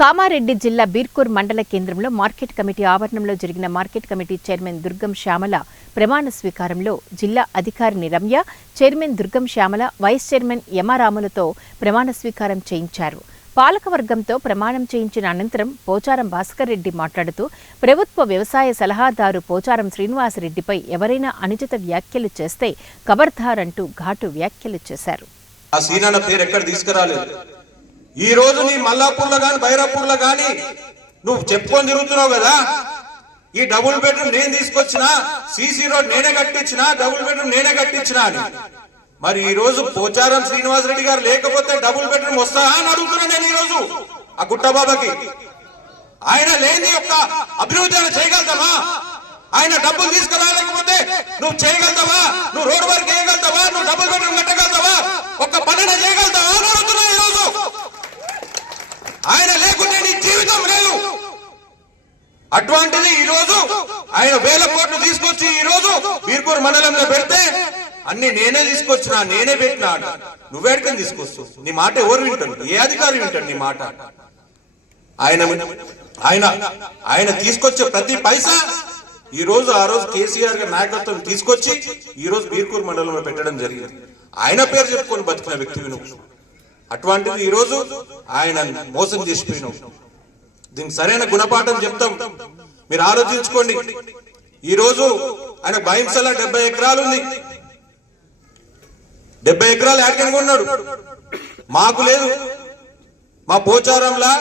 కామారెడ్డి జిల్లా బీర్కూర్ మండల కేంద్రంలో మార్కెట్ కమిటీ ఆవరణంలో జరిగిన మార్కెట్ కమిటీ చైర్మన్ దుర్గం శ్యామల ప్రమాణ స్వీకారంలో జిల్లా అధికారిని రమ్య, చైర్మన్ దుర్గం శ్యామల, వైస్ చైర్మన్ యమరాములతో ప్రమాణ స్వీకారం చేయించారు. పాలకవర్గంతో ప్రమాణం చేయించిన అనంతరం పోచారం భాస్కర్ రెడ్డి మాట్లాడుతూ ప్రభుత్వ వ్యవసాయ సలహాదారు పోచారం శ్రీనివాసరెడ్డిపై ఎవరైనా అనుచిత వ్యాఖ్యలు చేస్తే ఖబర్దార్ అంటూ ఘాటు వ్యాఖ్యలు చేశారు. ఈ రోజు నీ మల్లాపూర్లో గాని బైరాపూర్లో గాని నువ్వు చెప్పుకొని తిరుగుతున్నావు కదా, ఈ డబుల్ బెడ్రూమ్ నేను తీసుకొచ్చినా, సీసీ రోడ్ నేనే కట్టించినా, డబుల్ బెడ్రూమ్ నేనే కట్టించినా అని. మరి ఈ రోజు పోచారం శ్రీనివాసరెడ్డి గారు లేకపోతే డబుల్ బెడ్రూమ్ వస్తాయా అని అడుగుతున్నా నేను ఈ రోజు ఆ గుట్టబాబాకి. ఆయన లేని యొక్క అభివృద్ధి చేయగలుగుతావా? ఆయన డబ్బులు తీసుకురాలేకపోతే నువ్వు చేయగలుగుతావా? నువ్వు రోడ్ వర్క్ చేయగలుగుతావా? నువ్వు డబుల్ బెడ్రూమ్ కట్టగలుగుతావా? ఒక్క పనిన చేయగలుగుతావా అని అడుగుతున్నా ఈ రోజు. ఆయన లేకుంటే నీ జీవితం లేదు. అటువంటిది ఈ రోజు ఆయన వేల కోట్లు తీసుకొచ్చి ఈ రోజు బీర్కూర్ మండలంలో పెడితే అన్ని నేనే తీసుకొచ్చినా, నేనే పెట్టినా. నువ్వేడికని తీసుకొస్తావు? నీ మాట ఎవరు వింటారు? ఏ అధికారి వింటాడు నీ మాట? ఆయన ఆయన ఆయన తీసుకొచ్చే ప్రతి పైసా ఈ రోజు ఆ రోజు కేసీఆర్ గారి నాయకత్వం తీసుకొచ్చి ఈ రోజు బీర్కూర్ మండలంలో పెట్టడం జరిగింది. ఆయన పేరు చెప్పుకొని బతికిన వ్యక్తివి నువ్వు. అటువంటిది ఈ రోజు ఆయన మోసం చేసిపోయినావు. దీనికి సరైన గుణపాఠం చెప్తాం, మీరు ఆలోచించుకోండి. ఈ రోజు ఆయన బైంసలా 70 ఎకరాలు ఉంది. 70 ఎకరాలు యాడికని కొన్నాడు? మాకు లేదు. మా పోచారంలా